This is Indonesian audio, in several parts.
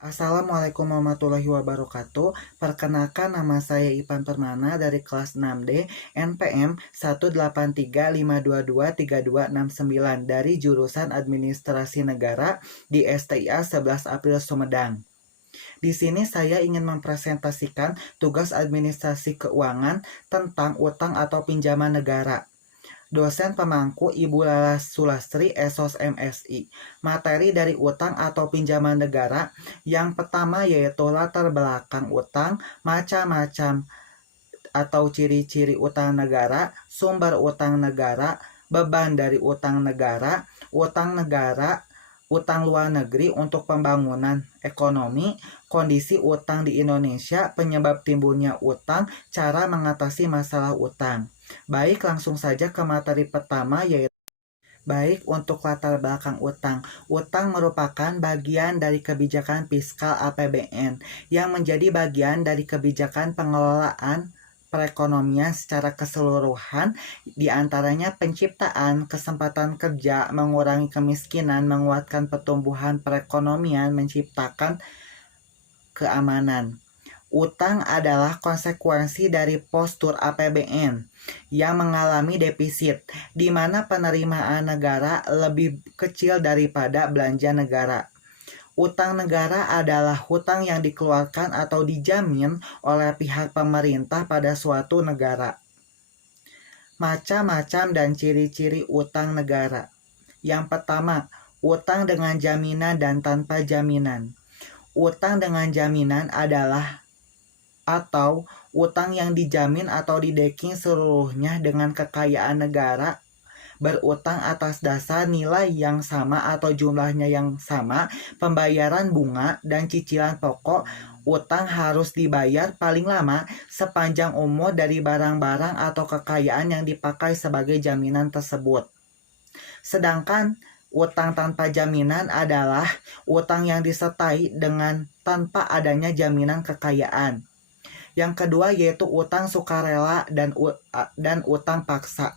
Assalamualaikum warahmatullahi wabarakatuh. Perkenalkan nama saya Ipan Permana dari kelas 6D NPM 18352232269 dari jurusan Administrasi Negara di STIA 11 April Sumedang. Di sini saya ingin mempresentasikan tugas administrasi keuangan tentang utang atau pinjaman negara. Dosen pemangku Ibu Lala Sulastri, SOS MSI. Materi dari utang atau pinjaman negara yang pertama yaitu latar belakang utang, macam-macam atau ciri-ciri utang negara, sumber utang negara, beban dari utang negara, utang luar negeri untuk pembangunan ekonomi, kondisi utang di Indonesia, penyebab timbulnya utang, cara mengatasi masalah utang. Baik, langsung saja ke materi pertama yaitu untuk latar belakang utang. Utang merupakan bagian dari kebijakan fiskal APBN yang menjadi bagian dari kebijakan pengelolaan perekonomian secara keseluruhan, diantaranya penciptaan kesempatan kerja, mengurangi kemiskinan, menguatkan pertumbuhan perekonomian, menciptakan keamanan. Utang adalah konsekuensi dari postur APBN yang mengalami defisit, di mana penerimaan negara lebih kecil daripada belanja negara. Utang negara adalah hutang yang dikeluarkan atau dijamin oleh pihak pemerintah pada suatu negara. Macam-macam dan ciri-ciri utang negara. Yang pertama, utang dengan jaminan dan tanpa jaminan. Utang dengan jaminan adalah atau utang yang dijamin atau didekking seluruhnya dengan kekayaan negara, berutang atas dasar nilai yang sama atau jumlahnya yang sama, pembayaran bunga dan cicilan pokok. Utang harus dibayar paling lama sepanjang umur dari barang-barang atau kekayaan yang dipakai sebagai jaminan tersebut. Sedangkan utang tanpa jaminan adalah utang yang disertai dengan tanpa adanya jaminan kekayaan. Yang kedua yaitu utang sukarela dan utang paksa.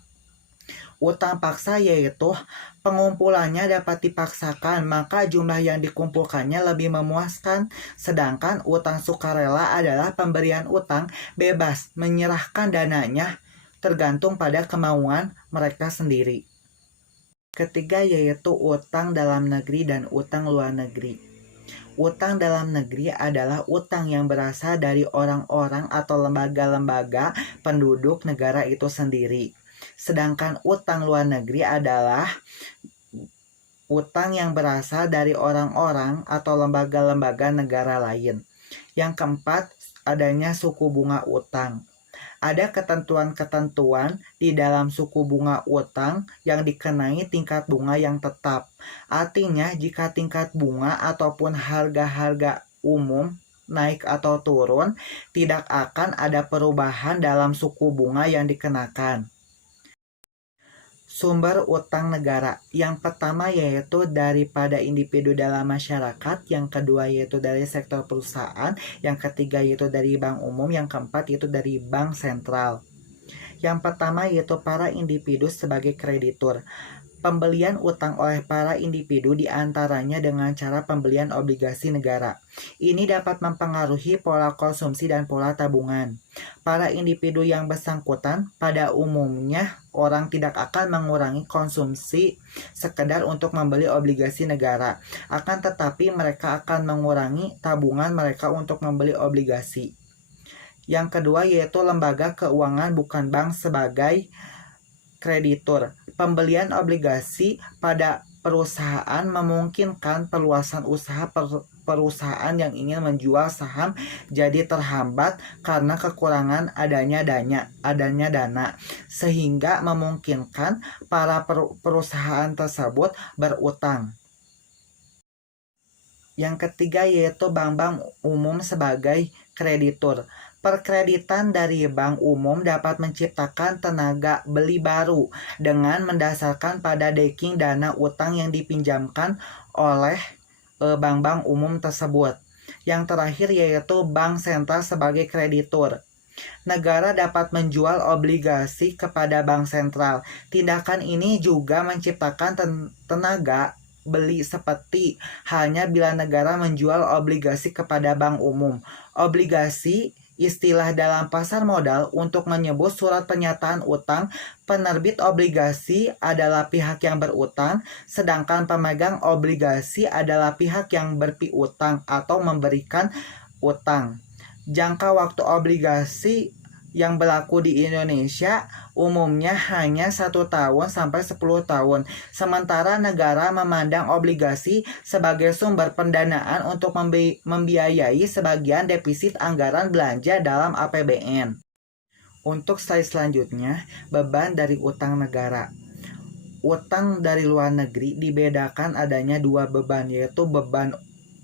Utang paksa yaitu pengumpulannya dapat dipaksakan, maka jumlah yang dikumpulkannya lebih memuaskan. Sedangkan utang sukarela adalah pemberian utang bebas, menyerahkan dananya tergantung pada kemauan mereka sendiri. Ketiga yaitu utang dalam negeri dan utang luar negeri. Utang dalam negeri adalah utang yang berasal dari orang-orang atau lembaga-lembaga penduduk negara itu sendiri. Sedangkan utang luar negeri adalah utang yang berasal dari orang-orang atau lembaga-lembaga negara lain. Yang keempat, adanya suku bunga utang. Ada ketentuan-ketentuan di dalam suku bunga utang yang dikenai tingkat bunga yang tetap. Artinya, jika tingkat bunga ataupun harga-harga umum naik atau turun, tidak akan ada perubahan dalam suku bunga yang dikenakan. Sumber utang negara. Yang pertama yaitu daripada individu dalam masyarakat, yang kedua yaitu dari sektor perusahaan, yang ketiga yaitu dari bank umum, yang keempat yaitu dari bank sentral. Yang pertama yaitu para individu sebagai kreditur. Pembelian utang oleh para individu diantaranya dengan cara pembelian obligasi negara. Ini dapat mempengaruhi pola konsumsi dan pola tabungan. Para individu yang bersangkutan pada umumnya orang tidak akan mengurangi konsumsi sekedar untuk membeli obligasi negara. Akan tetapi mereka akan mengurangi tabungan mereka untuk membeli obligasi. Yang kedua yaitu lembaga keuangan bukan bank sebagai kreditur. Pembelian obligasi pada perusahaan memungkinkan perluasan usaha perusahaan yang ingin menjual saham jadi terhambat karena kekurangan adanya dana, sehingga memungkinkan para perusahaan tersebut berutang. Yang ketiga yaitu bank-bank umum sebagai kreditur. Perkreditan dari bank umum dapat menciptakan tenaga beli baru dengan mendasarkan pada decking dana utang yang dipinjamkan oleh bank-bank umum tersebut. Yang terakhir yaitu bank sentral sebagai kreditur. Negara dapat menjual obligasi kepada bank sentral. Tindakan ini juga menciptakan tenaga beli seperti halnya bila negara menjual obligasi kepada bank umum. Obligasi istilah dalam pasar modal untuk menyebut surat pernyataan utang. Penerbit obligasi adalah pihak yang berutang, sedangkan pemegang obligasi adalah pihak yang berpiutang atau memberikan utang. Jangka waktu obligasi yang berlaku di Indonesia umumnya hanya 1 tahun sampai 10 tahun. Sementara negara memandang obligasi sebagai sumber pendanaan untuk membiayai sebagian defisit anggaran belanja dalam APBN. Untuk slide selanjutnya, beban dari utang negara. Utang dari luar negeri dibedakan adanya 2 beban, yaitu beban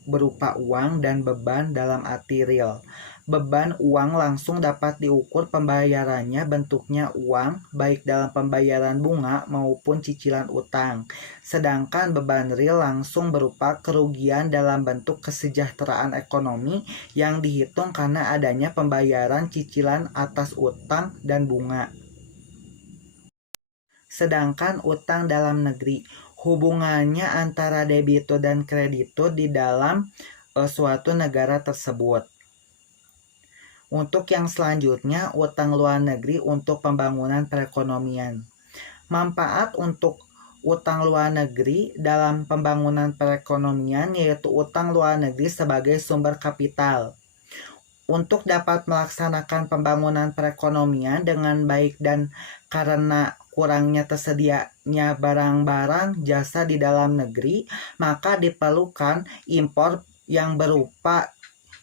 berupa uang dan beban dalam arti real. Beban uang langsung dapat diukur pembayarannya bentuknya uang, baik dalam pembayaran bunga maupun cicilan utang. Sedangkan beban real langsung berupa kerugian dalam bentuk kesejahteraan ekonomi yang dihitung karena adanya pembayaran cicilan atas utang dan bunga. Sedangkan utang dalam negeri, hubungannya antara debitur dan kreditur di dalam suatu negara tersebut. Untuk yang selanjutnya, utang luar negeri untuk pembangunan perekonomian. Manfaat untuk utang luar negeri dalam pembangunan perekonomian yaitu utang luar negeri sebagai sumber kapital. Untuk dapat melaksanakan pembangunan perekonomian dengan baik dan karena kurangnya tersedianya barang-barang jasa di dalam negeri, maka diperlukan impor yang berupa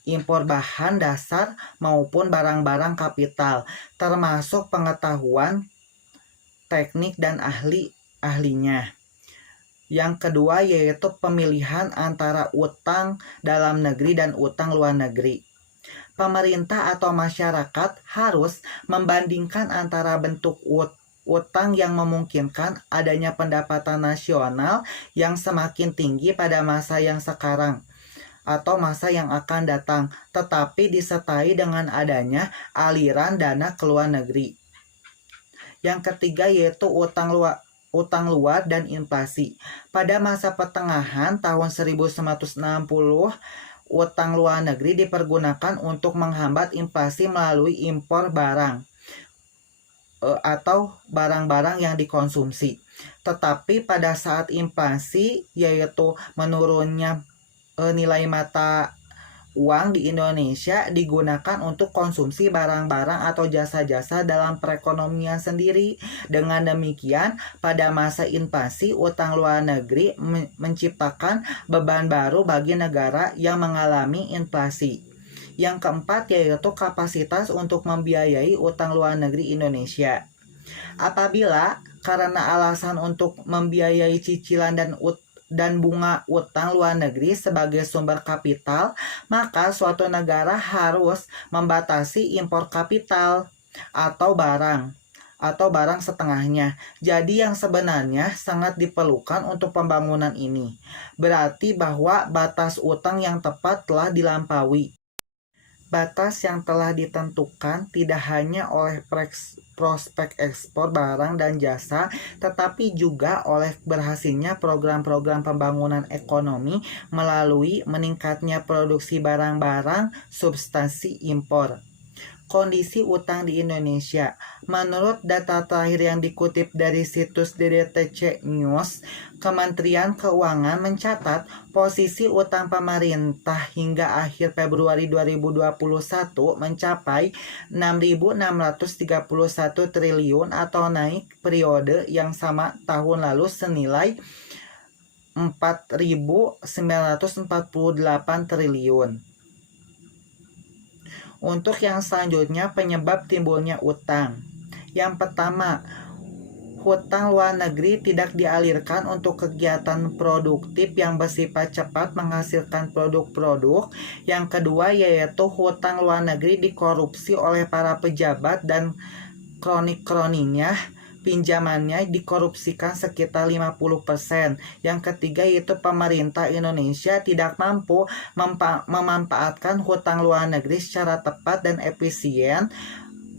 impor bahan dasar maupun barang-barang kapital, termasuk pengetahuan, teknik, dan ahlinya. Yang kedua yaitu pemilihan antara utang dalam negeri dan utang luar negeri. Pemerintah atau masyarakat harus membandingkan antara bentuk utang yang memungkinkan adanya pendapatan nasional yang semakin tinggi pada masa yang sekarang atau masa yang akan datang, tetapi disertai dengan adanya aliran dana ke luar negeri. Yang ketiga yaitu utang luar dan inflasi. Pada masa pertengahan tahun 1960, utang luar negeri dipergunakan untuk menghambat inflasi melalui impor barang atau barang-barang yang dikonsumsi. Tetapi pada saat inflasi yaitu menurunnya nilai mata uang di Indonesia digunakan untuk konsumsi barang-barang atau jasa-jasa dalam perekonomian sendiri. Dengan demikian, pada masa inflasi, utang luar negeri menciptakan beban baru bagi negara yang mengalami inflasi. Yang keempat yaitu kapasitas untuk membiayai utang luar negeri Indonesia. Apabila karena alasan untuk membiayai cicilan dan bunga utang luar negeri sebagai sumber kapital, maka suatu negara harus membatasi impor kapital atau barang setengahnya. Jadi yang sebenarnya sangat diperlukan untuk pembangunan ini berarti bahwa batas utang yang tepat telah dilampaui. Batas yang telah ditentukan tidak hanya oleh prospek ekspor barang dan jasa, tetapi juga oleh berhasilnya program-program pembangunan ekonomi melalui meningkatnya produksi barang-barang substansi impor. Kondisi utang di Indonesia. Menurut data terakhir yang dikutip dari situs DDTC News, Kementerian Keuangan mencatat posisi utang pemerintah hingga akhir Februari 2021 mencapai 6.631 triliun atau naik periode yang sama tahun lalu senilai 4.948 triliun. Untuk yang selanjutnya, penyebab timbulnya utang. Yang pertama, hutang luar negeri tidak dialirkan untuk kegiatan produktif yang bersifat cepat menghasilkan produk-produk. Yang kedua yaitu hutang luar negeri dikorupsi oleh para pejabat dan kronik-kroninya. Pinjamannya dikorupsikan sekitar 50%. Yang ketiga yaitu pemerintah Indonesia tidak mampu memanfaatkan hutang luar negeri secara tepat dan efisien.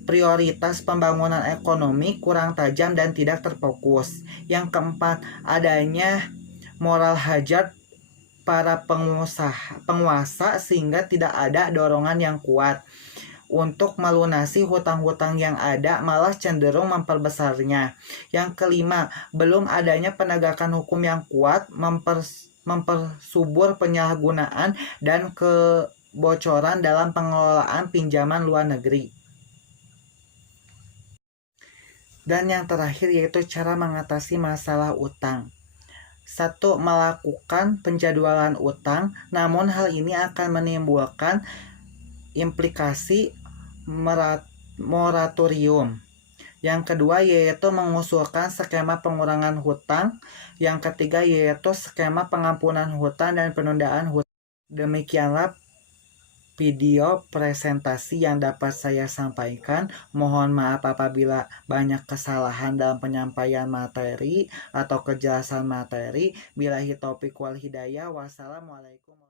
Prioritas pembangunan ekonomi kurang tajam dan tidak terfokus. Yang keempat, adanya moral hazard para penguasa sehingga tidak ada dorongan yang kuat untuk melunasi hutang-hutang yang ada, malah cenderung memperbesarnya. Yang kelima, belum adanya penegakan hukum yang kuat mempersubur penyalahgunaan dan kebocoran dalam pengelolaan pinjaman luar negeri. Dan yang terakhir yaitu cara mengatasi masalah utang. 1. Melakukan penjadwalan utang, namun hal ini akan menimbulkan implikasi moratorium. Yang kedua yaitu mengusulkan skema pengurangan hutang. Yang ketiga yaitu skema pengampunan hutang dan penundaan hutang. Demikianlah video presentasi yang dapat saya sampaikan. Mohon maaf apabila banyak kesalahan dalam penyampaian materi atau kejelasan materi. Billahi taufiq wal hidayah. Wassalamualaikum.